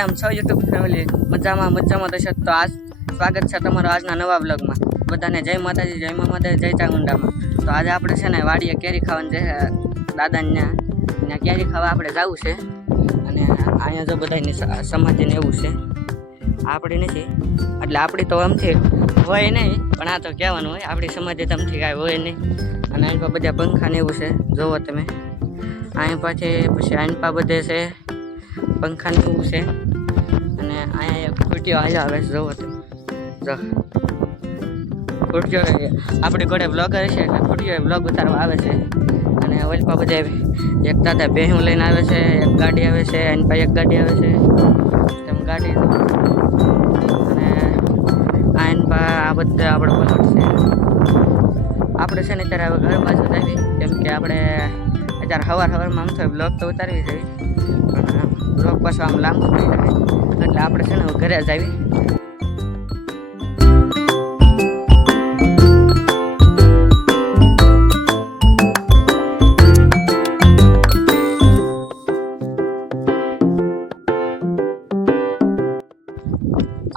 કેમ છો YouTube family? મજામાં થશે તો આજ સ્વાગત છે તમારું આજના નવા બ્લોગમાં. બધાને જય માતાજી, જય મા માતા, જય ચામુંડામાં. તો આજે આપણે છે ને વાડીએ કેરી ખાવાની છે દાદાને ત્યાં કેરી ખાવા આપણે જવું છે. અને અહીંયા જો બધાની સમાધિને એવું છે, આપણી નથી એટલે આપણી તો આમથી હોય નહીં, પણ આ તો કહેવાનું હોય આપણી સમાધિ તમથી કાંઈ હોય નહીં. અને અહીં પર બધા પંખાને એવું છે, જોવો તમે. અહીં પછી અહીં પર બધે છે પંખાને એવું છે. અને અહીંયા એક ખૂટીઓ હાલ્યો આવે છે, જોવો તમે. જો ખૂટીઓ આપણી ઘોડે બ્લોગર છે એટલે ખૂટીઓ બ્લોગ ઉતારવા આવે છે. અને ઓલપા બધે એક દાદા ભેહું લઈને આવે છે, એક ગાડી આવે છે, એની પાસે એક ગાડી આવે છે તેમ ગાડી. અને આઈન પા આ બધા આપણો પલોટ છે. આપણે છે ને અત્યારે હવે ઘર પાછું જાવી, કેમ કે આપણે અત્યારે સવારમાં આમ તો બ્લોગ તો ઉતારવી જોઈએ, પણ બ્લોગ પાછું આમ લાંબુ થઈ જાય એટલે આપણે છે ને ઘરે જ આવી.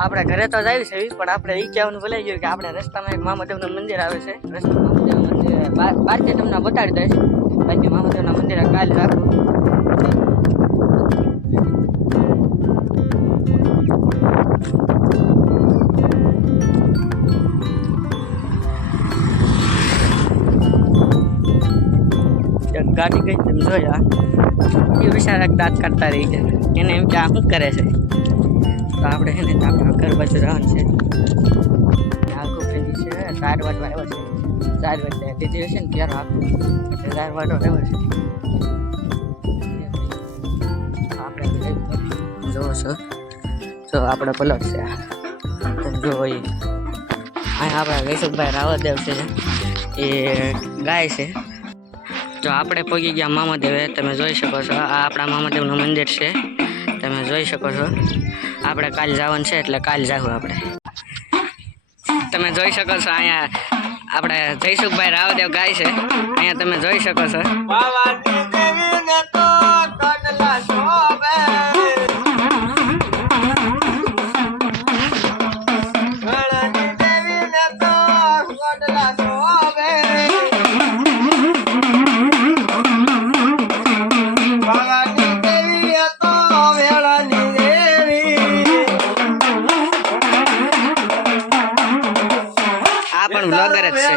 આપણે ઘરે તો જાવી છે, પણ આપણે એ કહેવાનું ભૂલાઈ ગયું કે આપણે રસ્તામાં એક મામાદેવનું મંદિર આવે છે. રસ્તામાં મામાદેવનું મંદિર બહારથી તમને બતાડી દઈશ, બાકી મામાદેવના મંદિરે કાલ રાખું. ગાડી કઈ તમે જોયા એ વિચાર દાંત કાઢતા રહી ગયા, એને એમ કે આ શું કરે છે. તો આપણે છે ને આપણા ઘર બાજુ જવાનું છે. આખું ફેરી છે 4 વાટવા આવ્યો છે, 4 વાટે દીધી હશે ને ત્યારે આખું એટલે 4 વાટો આવ્યો છે. આપણે જોવો છો, જો આપણે પલટ છે તમે જોવો. એ અહીંયા આપણા વૈશુભાઈ રાવદેવ છે, એ ગાય છે. જો આપણે પગી ગયા મામાદેવે, તમે જોઈ શકો છો. આ આપણા મામાદેવનું મંદિર છે, તમે જોઈ શકો છો. આપણે કાલ જવાનું છે એટલે કાલ જાવું આપણે. તમે જોઈ શકો છો અહીંયા આપણે જયસુખભાઈ રાવદેવ ગાય છે, અહીંયા તમે જોઈ શકો છો. બ્લોગર જ છે.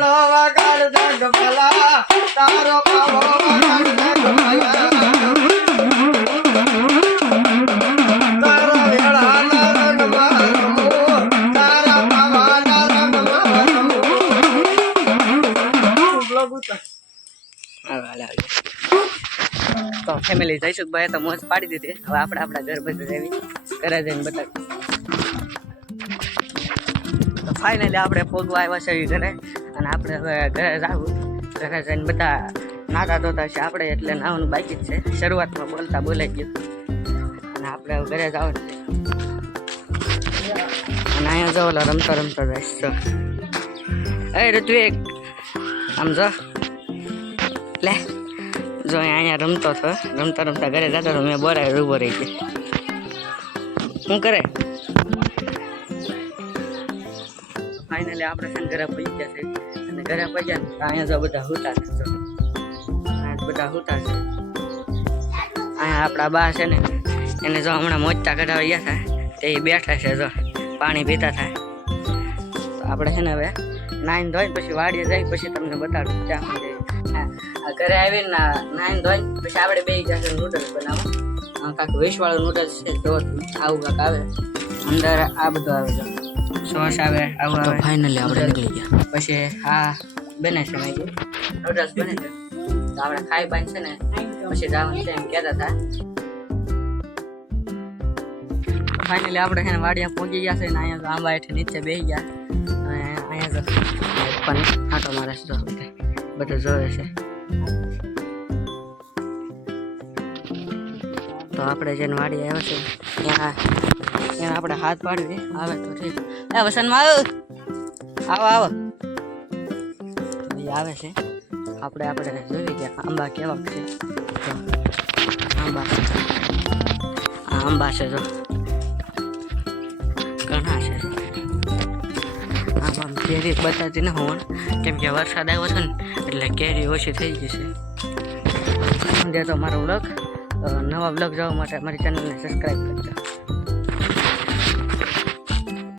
તો ફેમિલી જયસુખભાઈ તો મોજ પાડી દીધી. હવે આપણે આપણા ઘર બધું જેવી ઘરે જઈને બતાવી. ફાઇનલી આપણે પોગવા આવ્યા છે ઘરે, અને આપણે હવે ઘરે જવું. ઘરે જઈને બધા નાતા ધોતા છે આપણે, એટલે નાવાનું બાકી જ છે. શરૂઆતમાં બોલતા બોલાઈ ગયું, અને આપણે હવે ઘરે જવાનું છે. અને અહીંયા જો ઓલા રમતા જઈશ. જો એ ઋત્વિક આમ જો લે, જો અહીંયા રમતો હતો, રમતા ઘરે જતો હતો. મેં બોરાય ઊભો રહી ગયો. શું કરે? ફાઇનલી આપણે છે ને ઘરે પહોંચી ગયા છે. અને ઘરે પહોંચ્યા ને અહીંયા જો બધા હુતા છે. બધા હુતા છે. અહીંયા આપણા બા છે ને, એને જો હમણાં મોજતા કઢાવી ગયા થાય તે બેઠા છે, જો પાણી પીતા થાય. તો આપણે છે ને હવે નાઈને ધોઈને પછી વાડીએ જઈ પછી તમને બતાડું ત્યાં સુધી. ઘરે આવીને નાઈને ધોઈને પછી આપણે બે ગયા છે નૂડલ્સ બનાવવા. કાંક વેસવાળું નૂડલ્સ છે, જો આવું કાંક આવે અંદર. આ બધું આવે છે, સોસ આવે, આવું આવે. ફાઇનલી આપણે નીકળી ગયા. પછી આ બને છે મેગી નૂડલ્સ બને છે. તો આપણે ખાઈ પાઈ છે ને પછી જવાનું છે એમ કહેતા હતા. ફાઇનલી આપણે છે ને વાડિયા પહોંચી ગયા છે. ને અહીંયા તો આંબા હેઠે નીચે બેસી ગયા. અને અહીંયા તો પણ આંટો મારે છે, બધું જોવે છે. તો આપણે જેને વાડી આવ્યો છે ત્યાં એને આપણે હાથ પાડવી આવે તો ઠીક. એ વસનમાં આવો એ આવે છે. આપણે જોઈએ કે આંબા કેવા છે. આંબા છે જો કેરી બતાતી ન હોવાનું કેમ કે વરસાદ આવ્યો છે ને એટલે કેરી ઓછી થઈ ગઈ છે. સમજ્યા તો મારો વ્લોગ. નવા વ્લોગ જોવા માટે મારી ચેનલને સબસ્ક્રાઈબ કરજો.